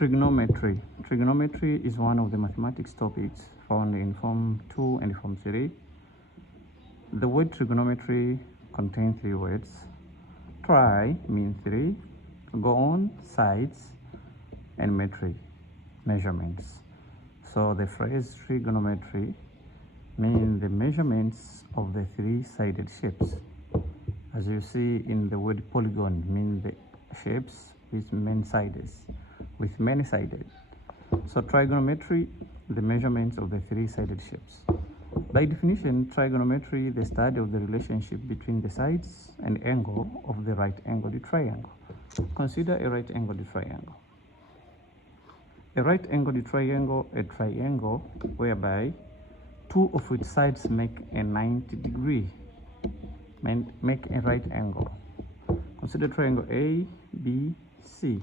Trigonometry. Trigonometry is one of the mathematics topics found in Form 2 and Form 3. The word trigonometry contains three words. Tri means three, go on, sides, and metry, measurements. So the phrase trigonometry means the measurements of the three-sided shapes. As you see in the word polygon, means the shapes with many sides. So trigonometry, the measurements of the three-sided shapes. By definition, trigonometry, the study of the relationship between the sides and angle of the right-angled triangle. Consider a right-angled triangle. A right-angled triangle, a triangle whereby two of its sides make a 90 degree, make a right angle. Consider triangle A, B, C.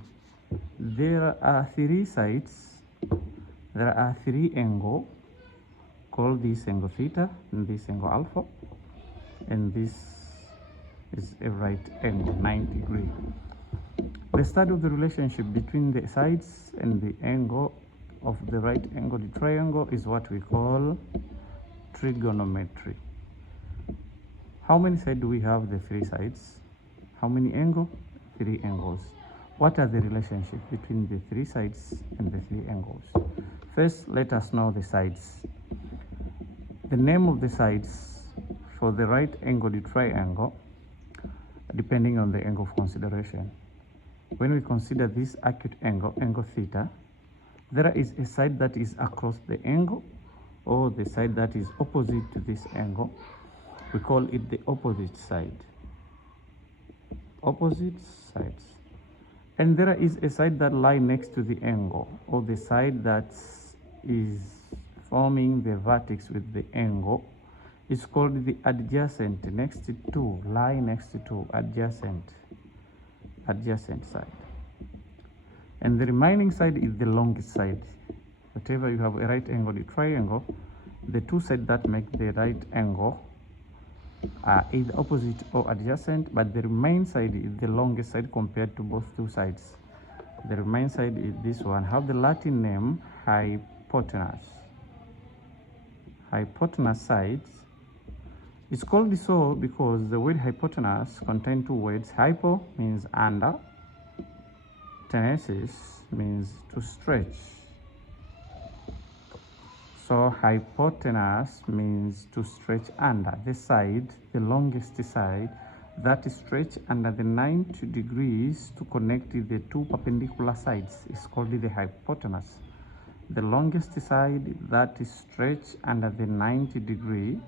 There are three sides, there are three angles. Call this angle theta and this angle alpha, and this is a right angle, 90 degree. The study of the relationship between the sides and the angle of the right angled triangle is what we call trigonometry. How many sides do we have? The three sides. How many angles? Three angles. What are the relationship between the three sides and the three angles? First, let us know the sides. The name of the sides for the right angled triangle, depending on the angle of consideration. When we consider this acute angle, angle theta, there is a side that is across the angle, or the side that is opposite to this angle. We call it the opposite side. Opposite sides. And there is a side that lies next to the angle, or the side that is forming the vertex with the angle. It's called the adjacent, next to, lie next to, adjacent side. And the remaining side is the longest side. Whatever you have a right angled triangle, the two sides that make the right angle are either opposite or adjacent, but the remaining side is the longest side compared to both two sides. The remaining side is this one, have the Latin name hypotenuse. Hypotenuse sides. It's called so because the word hypotenuse contains two words. Hypo means under, tenesis means to stretch. So hypotenuse means to stretch under the side, the longest side that stretch under the 90 degrees to connect the two perpendicular sides is called the hypotenuse. The longest side that is stretched under the 90 degree,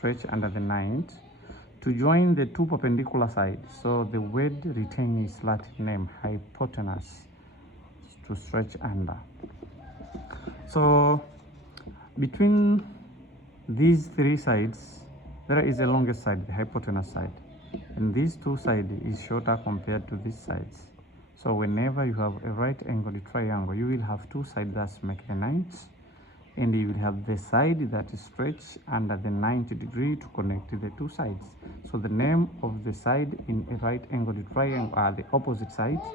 to join the two perpendicular sides. So the word retains its Latin name, hypotenuse, to stretch under. So between these three sides, there is a longest side, the hypotenuse side. And these two sides is shorter compared to these sides. So whenever you have a right angled triangle, you will have two sides that make the 90, and you will have the side that is stretched under the 90 degree to connect the two sides. So the name of the side in a right angled triangle are the opposite sides,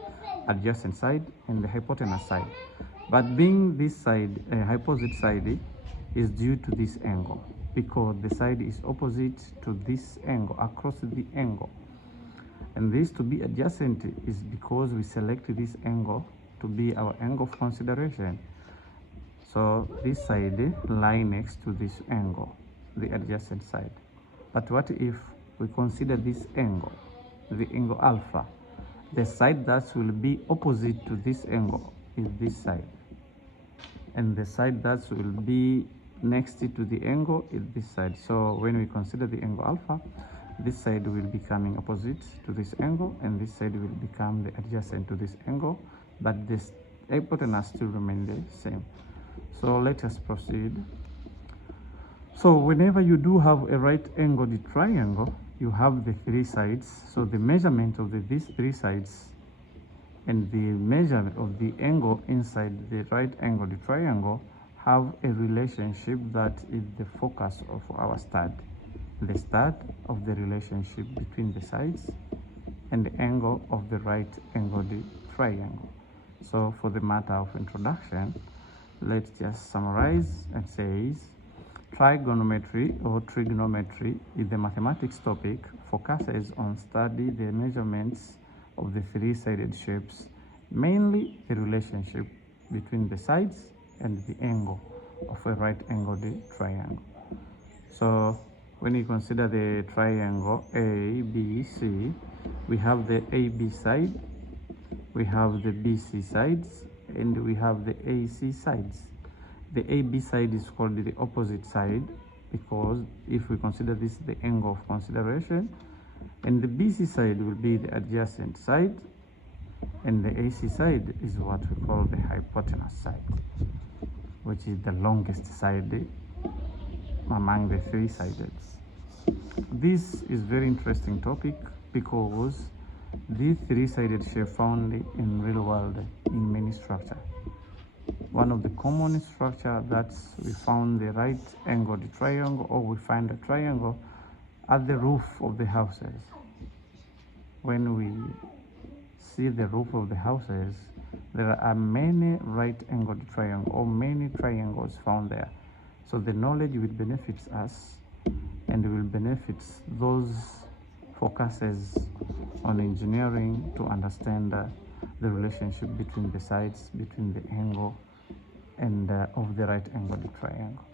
adjacent side, and the hypotenuse side. But being this side, a opposite side, is due to this angle, because the side is opposite to this angle, across the angle. And this to be adjacent is because we select this angle to be our angle of consideration. So this side lies next to this angle, the adjacent side. But what if we consider this angle, the angle alpha? The side that will be opposite to this angle is this side. And the side that will be next to the angle is this side. So when we consider the angle alpha, this side will be coming opposite to this angle, and this side will become the adjacent to this angle, but this hypotenuse still remain the same. So let us proceed. So whenever you do have a right angled triangle, you have the three sides. So the measurement of these three sides and the measurement of the angle inside the right angled triangle have a relationship that is the focus of our study. The start of the relationship between the sides and the angle of the right angled triangle. So for the matter of introduction, let's just summarize. It says trigonometry or trigonometry is the mathematics topic focuses on study the measurements of the three-sided shapes, mainly the relationship between the sides and the angle of a right-angled triangle. So when you consider the triangle ABC, we have the AB side, we have the BC sides, and we have the AC sides. The AB side is called the opposite side because if we consider this the angle of consideration, and the BC side will be the adjacent side, and the AC side is what we call the hypotenuse side, which is the longest side among the three-sided. This is very interesting topic because the three-sided shape found in real world in many structure. One of the common structure that we found the right angled triangle, or we find a triangle at the roof of the houses. When we see the roof of the houses, there are many right angled triangles or many triangles found there. So the knowledge will benefit us and will benefit those focuses on engineering to understand the relationship between the sides, between the angle and of the right angled triangle.